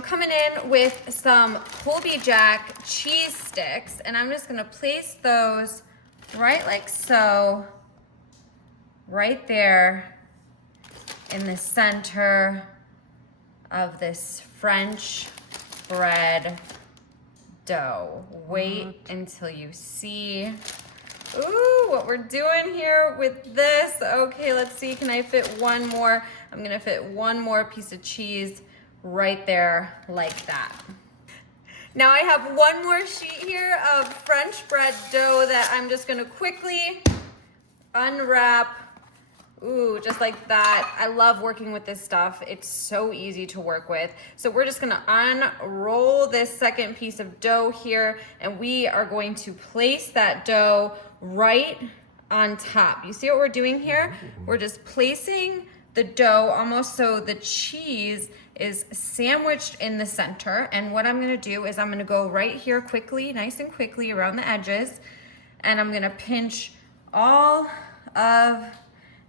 I'm coming in with some Colby Jack cheese sticks, and I'm just gonna place those right like so, right there in the center of this French bread dough. Wait until you see, ooh, what we're doing here with this. Okay, let's see, can I fit one more? I'm gonna fit one more piece of cheese right there like that. Now I have one more sheet here of French bread dough that I'm just gonna quickly unwrap. Ooh, just like that. I love working with this stuff. It's so easy to work with. So we're just gonna unroll this second piece of dough here, and we are going to place that dough right on top. You see what we're doing here? We're just placing the dough almost so the cheese is sandwiched in the center. And what I'm gonna do is I'm gonna go right here quickly, nice and quickly around the edges, and I'm gonna pinch all of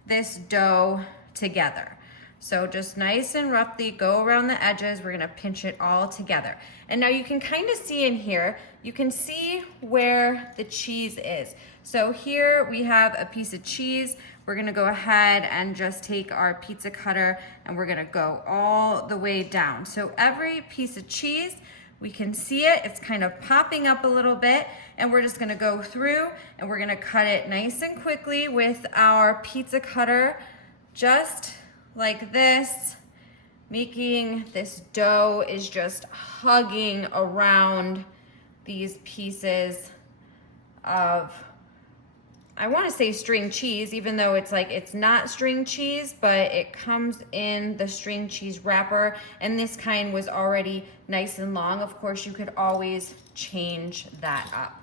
this dough together. So just nice and roughly go around the edges. We're gonna pinch it all together. And now you can kind of see in here, you can see where the cheese is. So here we have a piece of cheese. We're gonna go ahead and just take our pizza cutter and we're gonna go all the way down. So every piece of cheese, we can see it, it's kind of popping up a little bit, and we're just gonna go through and we're gonna cut it nice and quickly with our pizza cutter, just like this, making this dough is just hugging around these pieces of, I wanna say string cheese, even though it's like, it's not string cheese, but it comes in the string cheese wrapper, and this kind was already nice and long. Of course, you could always change that up.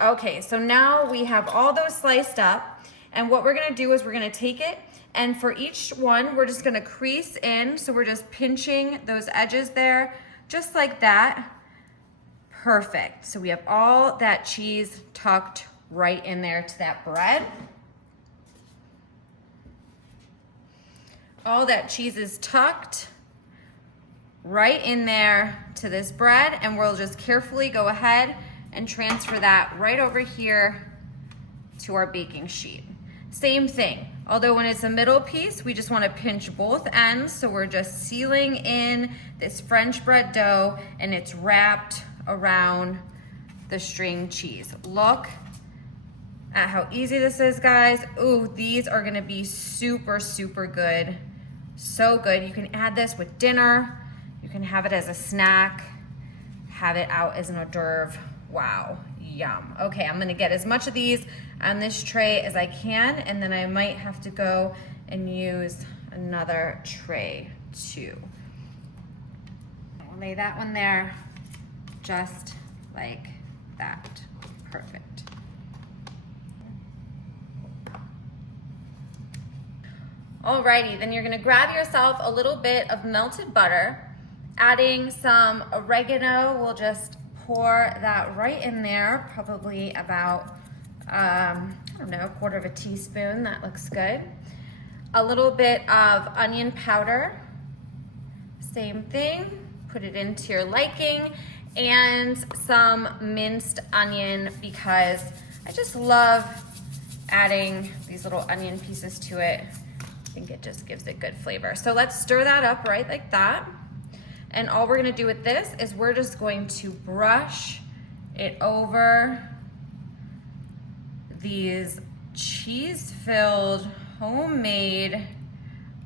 Okay, so now we have all those sliced up, and what we're gonna do is we're gonna take it, and for each one, we're just gonna crease in, so we're just pinching those edges there, just like that. Perfect. So we have all that cheese tucked right in there to that bread. All that cheese is tucked right in there to this bread, and we'll just carefully go ahead and transfer that right over here to our baking sheet. Same thing, although when it's a middle piece, we just want to pinch both ends, so we're just sealing in this French bread dough, and it's wrapped around the string cheese. Look at how easy this is, guys. Ooh, these are gonna be super, super good. So good. You can add this with dinner. You can have it as a snack, have it out as an hors d'oeuvre. Wow, yum. Okay, I'm gonna get as much of these on this tray as I can, and then I might have to go and use another tray too. I'll lay that one there, just like that. Perfect. Alrighty, then you're gonna grab yourself a little bit of melted butter, adding some oregano. We'll just pour that right in there, probably about, I don't know, a quarter of a teaspoon. That looks good. A little bit of onion powder, same thing, put it into your liking, and some minced onion, because I just love adding these little onion pieces to it. I think it just gives it good flavor. So let's stir that up right like that. And all we're gonna do with this is we're just going to brush it over these cheese-filled homemade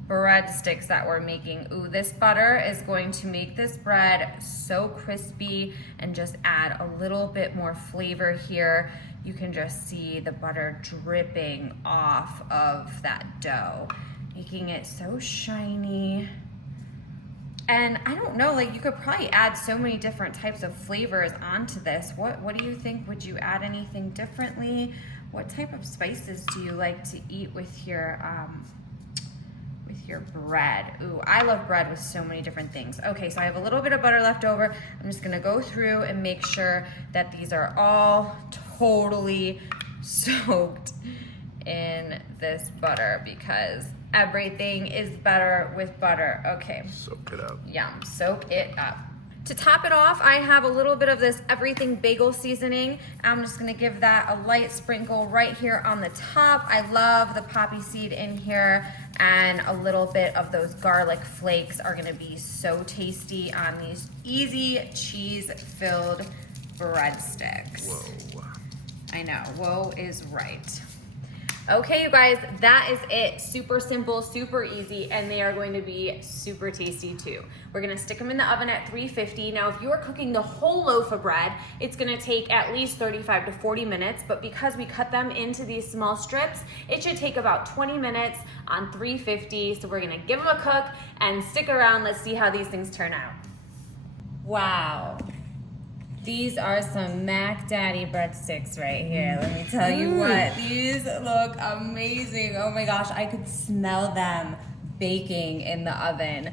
breadsticks that we're making. Ooh, this butter is going to make this bread so crispy and just add a little bit more flavor here. You can just see the butter dripping off of that dough, making it so shiny. And I don't know, like, you could probably add so many different types of flavors onto this. What do you think? Would you add anything differently? What type of spices do you like to eat with your bread? Ooh, I love bread with so many different things. Okay, so I have a little bit of butter left over. I'm just gonna go through and make sure that these are all totally soaked in this butter, because everything is better with butter. Okay. Soak it up. Yum, soak it up. To top it off, I have a little bit of this everything bagel seasoning. I'm just gonna give that a light sprinkle right here on the top. I love the poppy seed in here, and a little bit of those garlic flakes are gonna be so tasty on these easy cheese-filled breadsticks. Whoa. I know, whoa is right. Okay, you guys, that is it. Super simple, super easy, and they are going to be super tasty too. We're gonna stick them in the oven at 350. Now, if you're cooking the whole loaf of bread, it's gonna take at least 35 to 40 minutes, but because we cut them into these small strips, it should take about 20 minutes on 350. So we're gonna give them a cook and stick around. Let's see how these things turn out. Wow. These are some Mac Daddy breadsticks right here. Let me tell you what, these look amazing. Oh my gosh, I could smell them baking in the oven.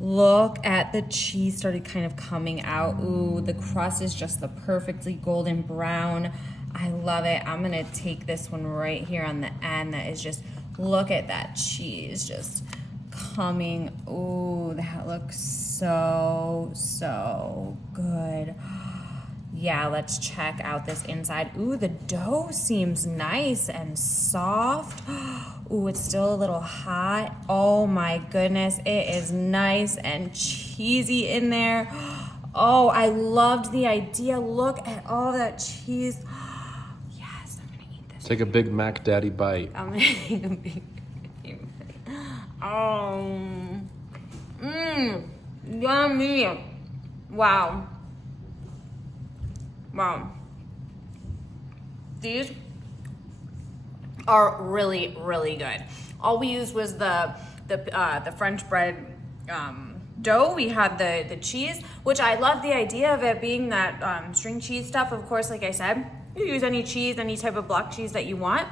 Look at the cheese started kind of coming out. Ooh, the crust is just the perfectly golden brown. I love it. I'm gonna take this one right here on the end that is just, look at that cheese just coming. Ooh, that looks so, so good. Yeah, let's check out this inside. Ooh, the dough seems nice and soft. Ooh, it's still a little hot. Oh my goodness, it is nice and cheesy in there. Oh, I loved the idea. Look at all that cheese. Yes, I'm gonna eat this. Take a big Mac Daddy bite. I'm gonna take a big yummy. Wow. Wow. These are really, really good. All we used was the French bread dough. We had the cheese, which I love the idea of it being that string cheese stuff. Of course, like I said, you use any cheese, any type of block cheese that you want.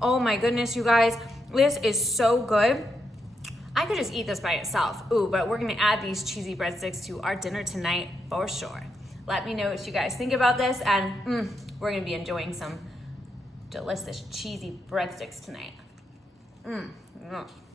Oh my goodness, you guys, this is so good. I could just eat this by itself. Ooh, but we're gonna add these cheesy breadsticks to our dinner tonight for sure. Let me know what you guys think about this, and we're gonna be enjoying some delicious cheesy breadsticks tonight.